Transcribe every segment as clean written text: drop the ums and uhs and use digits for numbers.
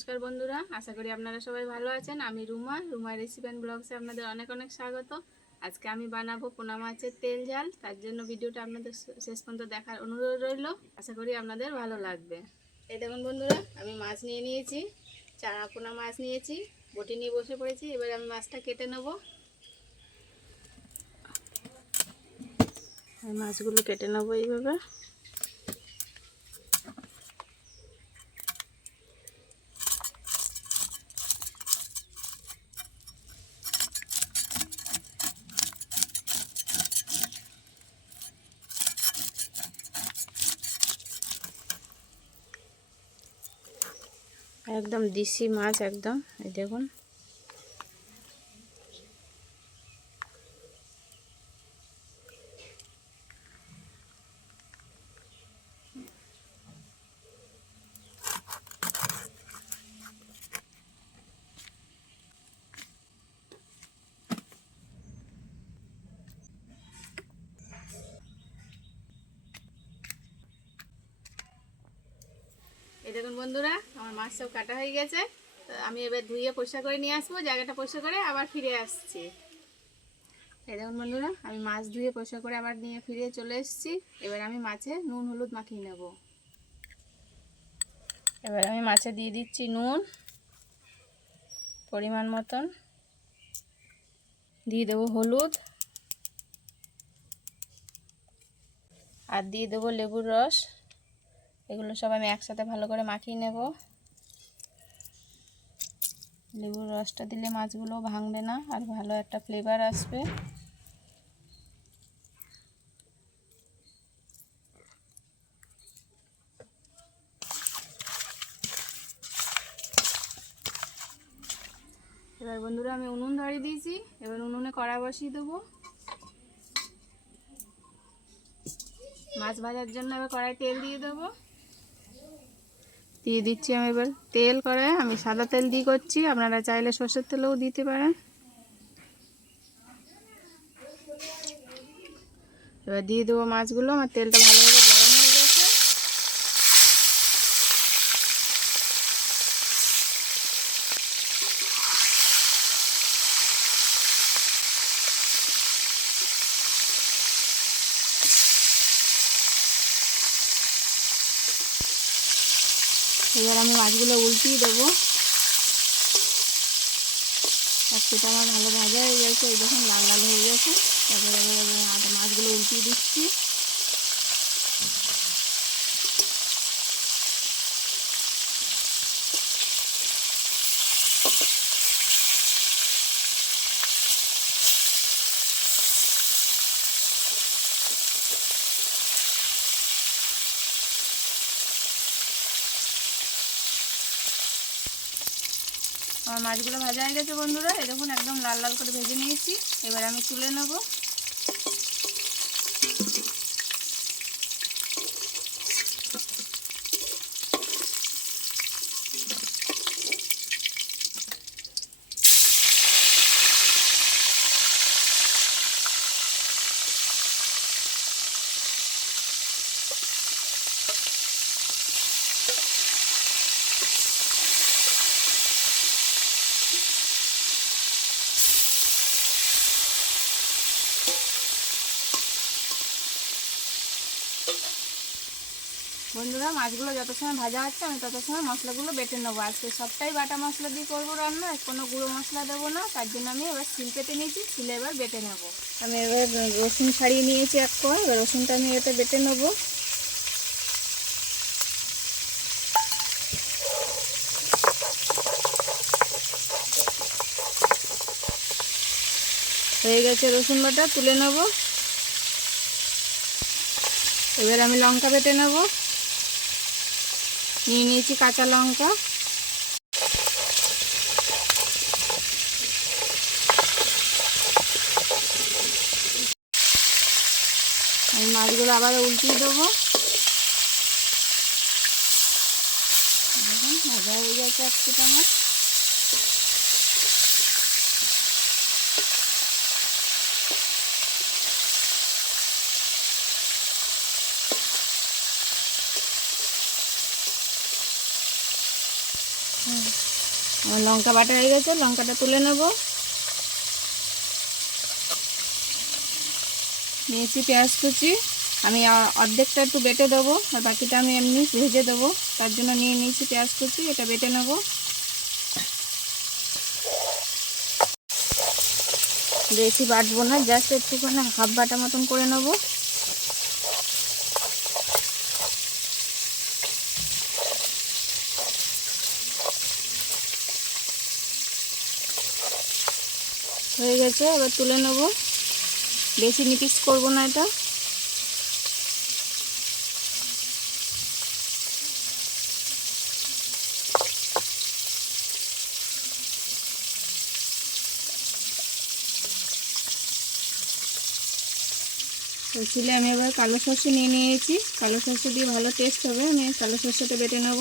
নমস্কার বন্ধুরা, আশা করি আপনারা সবাই ভালো আছেন। আমি রুমা রেসিপি অ্যান্ড ব্লগসে আপনাদের অনেক অনেক স্বাগত। আজকে আমি বানাবো পোনা মাছের তেল ঝাল। তার জন্য ভিডিওটা আপনাদের শেষ পর্যন্ত দেখার অনুরোধ রইল। আশা করি আপনাদের ভালো লাগবে। এই দেখুন বন্ধুরা, আমি মাছ নিয়ে নিয়েছি, চারা পোনা মাছ নিয়েছি, বটি নিয়ে বসে পড়েছি। এবার আমি মাছটা কেটে নেব। মাছগুলো কেটে নেবো এইভাবে। একদম দেশি মাছ, একদম এই দেখুন। এই দেখুন বন্ধুরা, আমার মাছ সব কাটা হয়ে গেছে। তো আমি এবার ধুয়ে পরিষ্কার করে নিয়ে আসবো, জায়গাটা পরিষ্কার করে আবার ফিরে আসছি। এই দেখুন বন্ধুরা, আমি মাছ ধুয়ে পরিষ্কার করে আবার নিয়ে ফিরে চলে এসেছি। এবার আমি মাছে নুন হলুদ মাখিয়ে নেব। এবার আমি মাছে দিয়ে দিচ্ছি নুন পরিমাণ মতন, দিয়ে দেবো হলুদ, আর দিয়ে দেবো লেবুর রস। এগুলো সব আমি একসাথে ভালো করে মাখিয়ে নেব। লেবুর রসটা দিলে মাছগুলো ভাঙবে না, আর ভালো একটা ফ্লেভার আসবে। এবার বন্ধুরা, আমি উনুন ধরিয়ে দিয়েছি। এবার উনুনে কড়া বসিয়ে দেবো মাছ ভাজার জন্য। এবার কড়াই তেল দিয়ে দেবো, দিয়ে দিচ্ছি আমি এবার তেল। কড়াই আমি সাদা তেল দিয়ে করছি, আপনারা চাইলে সর্ষের তেলও দিতে পারেন। এবার দিয়ে দেবো মাছগুলো। আমার তেলটা ভালোভাবে গরম হয়ে গেছে। এবার আমি মাছগুলো উল্টিয়ে দেবো। এক পিঠটা আমার ভালো ভাজা হয়ে গেছে, এই দেখুন লাল লাল হয়ে গেছে। এবার মাছগুলো উল্টিয়ে দিচ্ছি। আমার মাছগুলো ভাজা হয়ে গেছে বন্ধুরা, এই দেখুন একদম লাল লাল করে ভেজে নিয়েছি। এবার আমি তুলে নেব। বন্ধুরা, মাছগুলো যত সময় ভাজা হচ্ছে আমি তত সময় মশলাগুলো বেটে নেবো। আজকে সবটাই বাটা মশলা দিয়ে করবো রান্না, কোনো গুঁড়ো মশলা দেবো না। তার জন্য আমি এবার শিল পেতে নিয়েছি, শিলে এবার বেটে নেবো। আমি এবার রসুন ছাড়িয়ে নিয়েছি এক কোয়া। এবার রসুনটা আমি এতে বেটে নেবো। হয়ে গেছে রসুন বাটা, তুলে নেব। এবার আমি লঙ্কা বেটে নেব। নিয়ে নিয়েছি কাঁচা লঙ্কা। আমি মাছগুলো আবার উল্টিয়ে দেবো। দেখুন ভাজা হয়ে গেছে এক পিঠ আমার। আমার লঙ্কা বাটা হয়ে গেছে, লঙ্কাটা তুলে নেব। নিয়েছি পেঁয়াজ কুচি, আমি অর্ধেকটা একটু বেটে দেবো আর বাকিটা আমি এমনি ভেজে দেবো, তার জন্য নিয়ে নিয়েছি পেঁয়াজ কুচি, এটা বেটে নেব। বেশি বাটবো না, জাস্ট একটুখানি হাফ বাটা মতন করে নেব। হয়ে গেছে, এবার তুলে নেব। বেশি মিক্স করব না এটা। ছিলে আমি এবার কালো সর্ষে নিয়ে নিয়েছি, কালো সর্ষে দিয়ে ভালো টেস্ট হবে, আমি কালো সর্ষেটা বেটে নেব।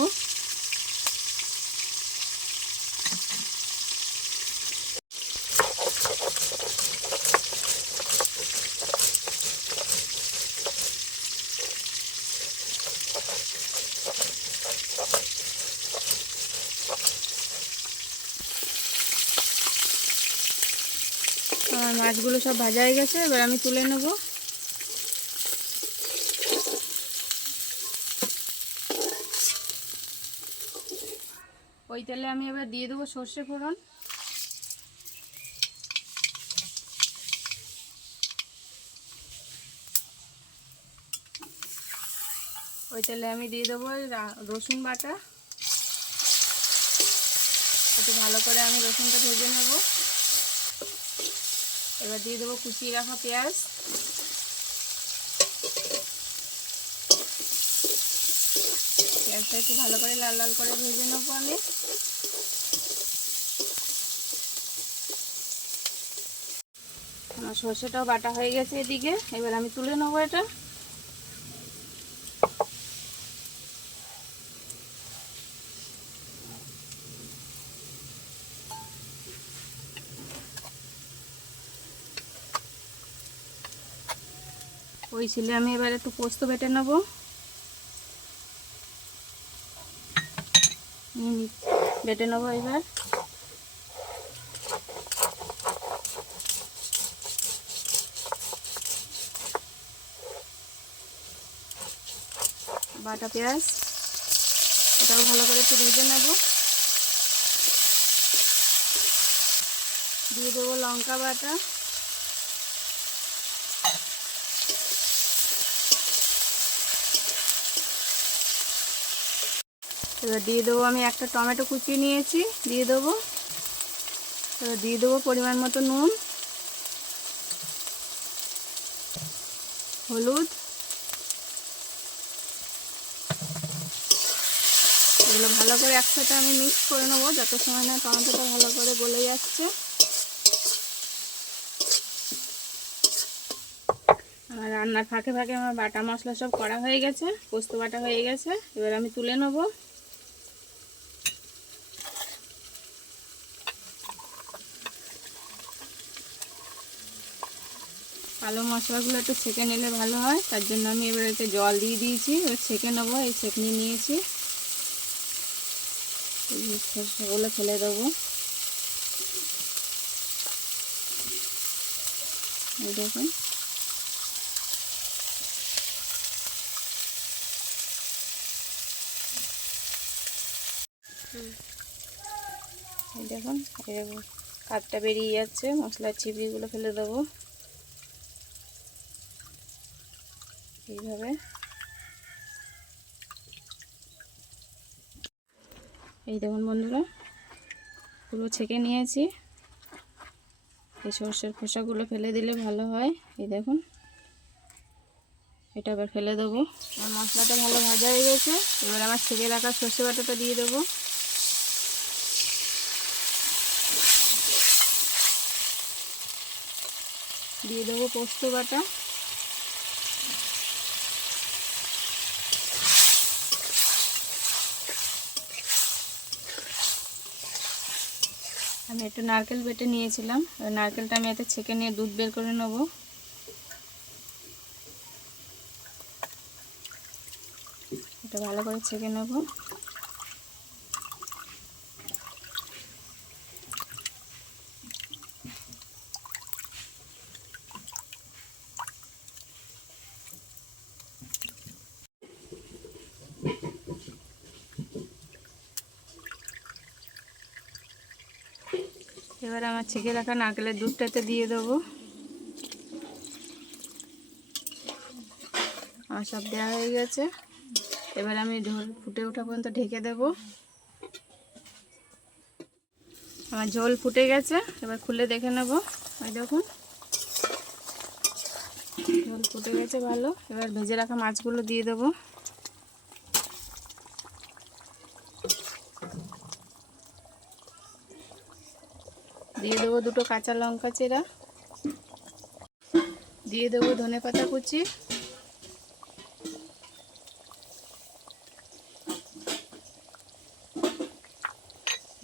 আমার মাছগুলো সব ভাজা হয়ে গেছে, এবার আমি তুলে নেব। ওই তেলে আমি এবার দিয়ে দেবো সর্ষে ফোড়ন। ওই তেলে আমি দিয়ে দেবো রসুন বাটা, একটু ভালো করে আমি রসুনটা ভেজে নেব। এবার দিয়ে দেবো কুচিয়ে রাখা পেঁয়াজ, পেঁয়াজটা একটু ভালো করে লাল লাল করে ভেজে নেবো আমি। আমার সর্ষেটাও বাটা হয়ে গেছে এদিকে, এবার আমি তুলে নেবো এটা। ওই ছিলে আমি এবার একটু পোস্ত বেটে নেব। বেটে নেবো এবার। বাটা পেঁয়াজ, এটাও ভালো করে একটু ভেজে নেব। দিয়ে দেবো লঙ্কা বাটা, এবার দিয়ে দেবো আমি একটা টমেটো কুচিয়ে নিয়েছি, দিয়ে দেবো। এবার দিয়ে দেবো পরিমাণ মতো নুন, হলুদ, এগুলো ভালো করে একসাথে আমি মিক্স করে নেবো, যত সময় না টমেটোটা ভালো করে গলে যাচ্ছে। আমার রান্নার ফাঁকে ফাঁকে আমার বাটা মশলা সব করা হয়ে গেছে, পোস্ত বাটা হয়ে গেছে, এবার আমি তুলে নেব। কালো মশলাগুলো একটু ছেঁকে নিলে ভালো হয়, তার জন্য আমি এবার এতে জল দিয়ে দিয়েছি, এবার ছেঁকে নেবো। এই ছেঁকনি নিয়েছি, সর্ষেগুলো ফেলে দেবো। এই দেখুন, এই দেখুন কাঠটা বেরিয়ে যাচ্ছে, মশলার ছিপিগুলো ফেলে দেবো এইভাবে। এই দেখুন বন্ধুরা, পুরো ছেঁকে নিয়েছি। এই সর্ষের খোসাগুলো ফেলে দিলে ভালো হয়। এই দেখুন, এটা আবার ফেলে দেবো। আমার মশলাটা ভালো ভাজা হয়ে গেছে, এবার আমার ছেঁকে রাখা সর্ষে বাটাটা দিয়ে দেবো। দিয়ে দেবো পোস্ত বাটা, আমি একটু নারকেল বেটে নিয়েছিলাম, নারকেলটা আমি এতে ছেঁকে নিয়ে দুধ বের করে নেব। এটা ভালো করে ছেঁকে নেব। এবার আমার ছেঁকে রাখা নারকেলের দুধটাতে দিয়ে দেবো। আমার সব দেওয়া হয়ে গেছে। এবার আমি ঝোল ফুটে ওঠা পর্যন্ত ঢেকে দেব। আমার ঝোল ফুটে গেছে, এবার খুলে দেখে নেব। ওই দেখুন ঝোল ফুটে গেছে ভালো। এবার ভেজে রাখা মাছগুলো দিয়ে দেবো। দিয়ে দেবো দুটো কাঁচা লঙ্কা চেরা, দিয়ে দেবো ধনেপাতা কুচি,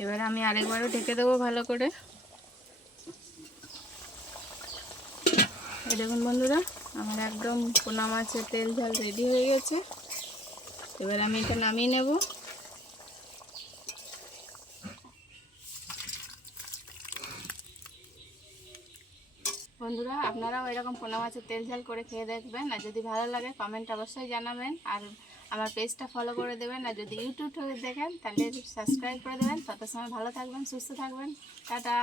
এবার আমি আরেকবারও ঢেকে দেবো ভালো করে। এই দেখুন বন্ধুরা, আমার একদম পোনা মাছের তেল ঝাল রেডি হয়ে গেছে। এবার আমি এটা নামিয়ে নেব। বন্ধুরা, আপনারাও এরকম পোনা মাছের তেল ঝাল করে খেয়ে দেখবেন, আর যদি ভালো লাগে কমেন্ট অবশ্যই জানাবেন, আর আমার পেজটা ফলো করে দেবেন, আর যদি ইউটিউব থেকে দেখেন তাহলে সাবস্ক্রাইব করে দেবেন। তত সময় ভালো থাকবেন, সুস্থ থাকবেন। টাটা।